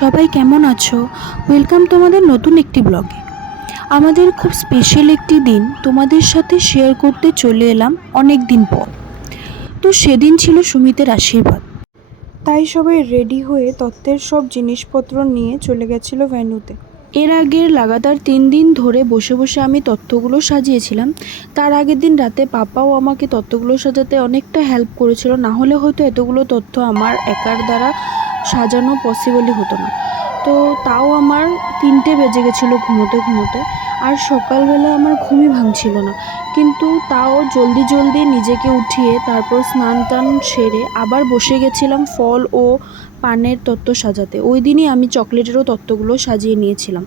সবাই কেমন আছো? ওয়েলকাম তোমাদের নতুন একটি ব্লগে। আমাদের খুব স্পেশাল একটি দিন তোমাদের সাথে শেয়ার করতে চলে এলাম অনেক দিন পর। তো সেদিন ছিল সুমিতের আশীর্বাদ, তাই সবাই রেডি হয়ে তত্ত্বের সব জিনিসপত্র নিয়ে চলে গেছিল ভেন্যুতে। এর আগের লাগাতার 3 দিন ধরে বসে বসে আমি তত্ত্বগুলো সাজিয়েছিলাম। তার আগের দিন রাতে পাপাও আমাকে তত্ত্বগুলো সাজাতে অনেকটা হেল্প করেছিল, না হলে হয়তো এতগুলো তত্ত্ব আমার একার দ্বারা সাজানো পসিবলই হতো না। তো তাও আমার 3টে বেজে গেছিলো ঘুমোতে ঘুমোতে, আর সকালবেলা আমার ঘুমই ভাঙছিল না। কিন্তু তাও জলদি জলদি নিজেকে উঠিয়ে তারপর স্নান টান সেরে আবার বসে গেছিলাম ফল ও পানের তত্ত্ব সাজাতে। ওই দিনই আমি চকলেটেরও তত্ত্বগুলো সাজিয়ে নিয়েছিলাম।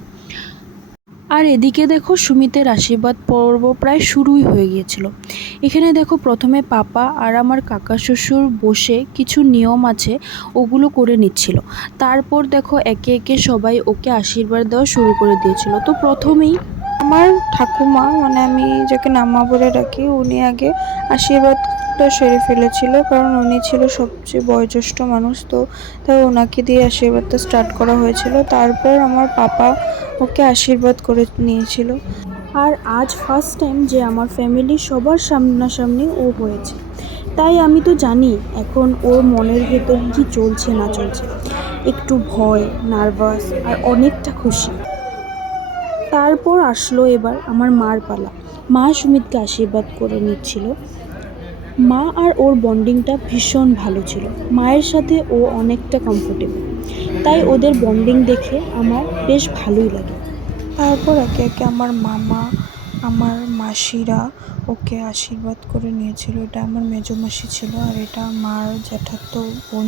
আর এদিকে দেখো সুমিতের আশীর্বাদ পর্ব প্রায় শুরুই হয়ে গিয়েছিল। এখানে দেখো প্রথমে পাপা আর আমার কাকা শ্বশুর বসে কিছু নিয়ম আছে ওগুলো করে নিচ্ছিল। তারপর দেখো একে একে সবাই ওকে আশীর্বাদ দেওয়া শুরু করে দিয়েছিল। তো প্রথমেই আমার ঠাকুমা, মানে আমি যাকে নাম্মা বলে ডাকি, উনি আগে আশীর্বাদটা সেরে ফেলেছিল, কারণ উনি ছিল সবচেয়ে বয়োজ্যেষ্ঠ মানুষ। তো তাই ওনাকে দিয়ে আশীর্বাদটা স্টার্ট করা হয়েছিল। তারপর আমার পাপা ওকে আশীর্বাদ করে নিয়েছিল। আর আজ ফার্স্ট টাইম যে আমার ফ্যামিলির সবার সামনাসামনি ও হয়েছে, তাই আমি তো জানি এখন ওর মনের ভেতর কি চলছে না চলছে। একটু ভয়, নার্ভাস আর অনেকটা খুশি। তারপর আসলো এবার আমার মার পালা। মা সুমিতকে আশীর্বাদ করে নিচ্ছিল। মা আর ওর বন্ডিংটা ভীষণ ভালো ছিল। মায়ের সাথে ও অনেকটা কমফোর্টেবল, তাই ওদের বন্ডিং দেখে আমার বেশ ভালোই লাগে। তারপর একে একে আমার মামা, আমার মাসিরা ওকে আশীর্বাদ করে নিয়েছিল। এটা আমার মেজো মাসি ছিল, আর এটা মার জ্যাঠাতো বোন।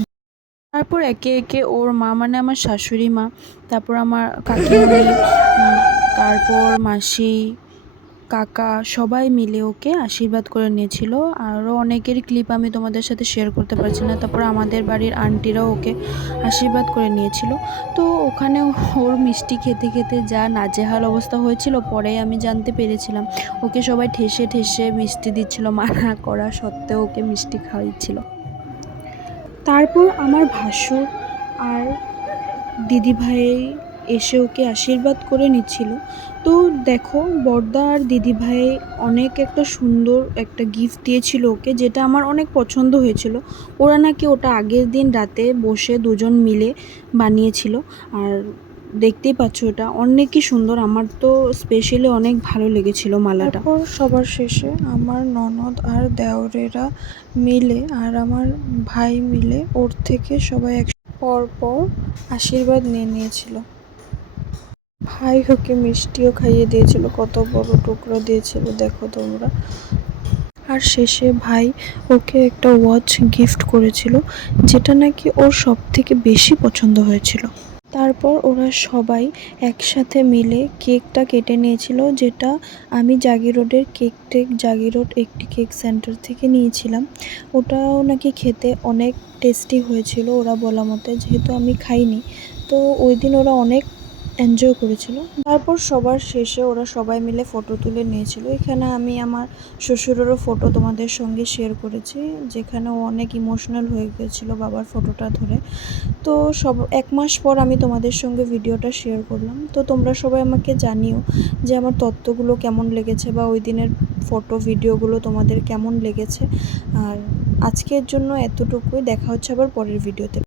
তারপর একে একে ওর মা, মানে আমার শাশুড়ি মা, তারপর আমার কাকিমণি, তারপর মাসি, কাকা সবাই মিলে ওকে আশীর্বাদ করে নিয়েছিল। আরও অনেকের ক্লিপ আমি তোমাদের সাথে শেয়ার করতে পারছি না। তারপর আমাদের বাড়ির আন্টিরাও ওকে আশীর্বাদ করে নিয়েছিল। তো ওখানে ওর মিষ্টি খেতে খেতে যা নাজেহাল অবস্থা হয়েছিল পরে আমি জানতে পেরেছিলাম। ওকে সবাই ঠেসে ঠেসে মিষ্টি দিচ্ছিল, মানা করা সত্ত্বেও ওকে মিষ্টি খাওয়াচ্ছিল। তারপর আমার ভাসুর আর দিদিভাই এসে ওকে আশীর্বাদ করে নিচ্ছিল। তো দেখো বড়দা আর দিদিভাই অনেক একটা সুন্দর একটা গিফট দিয়েছিল ওকে, যেটা আমার অনেক পছন্দ হয়েছিল। ওরা নাকি ওটা আগের দিন রাতে বসে দুজন মিলে বানিয়েছিল। আর দেখতেই পাচ্ছ এটা অনেকই সুন্দর, আমার তো স্পেশালি অনেক ভালো লেগেছিল মালাটা। তারপর সবার শেষে আমার ননদ আর দেওরেরা মিলে আর আমার ভাই মিলে ওর থেকে সবাই পর আশীর্বাদ নিয়ে নিয়েছিল। ভাই ওকে মিষ্টিও খাইয়ে দিয়েছিল, কত বড় টুকরো দিয়েছিল দেখো তোমরা। আর শেষে ভাই ওকে একটা ওয়াচ গিফট করেছিল, যেটা নাকি ওর সব থেকে বেশি পছন্দ হয়েছিল। তারপর ওরা সবাই একসাথে মিলে কেকটা কেটে নিয়েছিল, যেটা আমি জাগি রোড একটি কেক সেন্টার থেকে নিয়েছিলাম। ওটাও নাকি খেতে অনেক টেস্টি হয়েছিল ওরা বলা মতে, যেহেতু আমি খাইনি। তো ওই দিন ওরা অনেক এনজয় করেছিল। তারপর সবার শেষে ওরা সবাই মিলে ফটো তুলে নিয়েছিল। এখানে আমি আমার শ্বশুরেরও ফটো তোমাদের সঙ্গে শেয়ার করেছি, যেখানে ও অনেক ইমোশনাল হয়ে গিয়েছিল বাবার ফটোটা ধরে। তো 1 মাস পর আমি তোমাদের সঙ্গে ভিডিওটা শেয়ার করলাম। তো তোমরা সবাই আমাকে জানিও যে আমার তত্ত্বগুলো কেমন লেগেছে, বা ওই দিনের ফটো ভিডিওগুলো তোমাদের কেমন লেগেছে। আর আজকের জন্য এতটুকুই, দেখা হচ্ছে আবার পরের ভিডিওতে।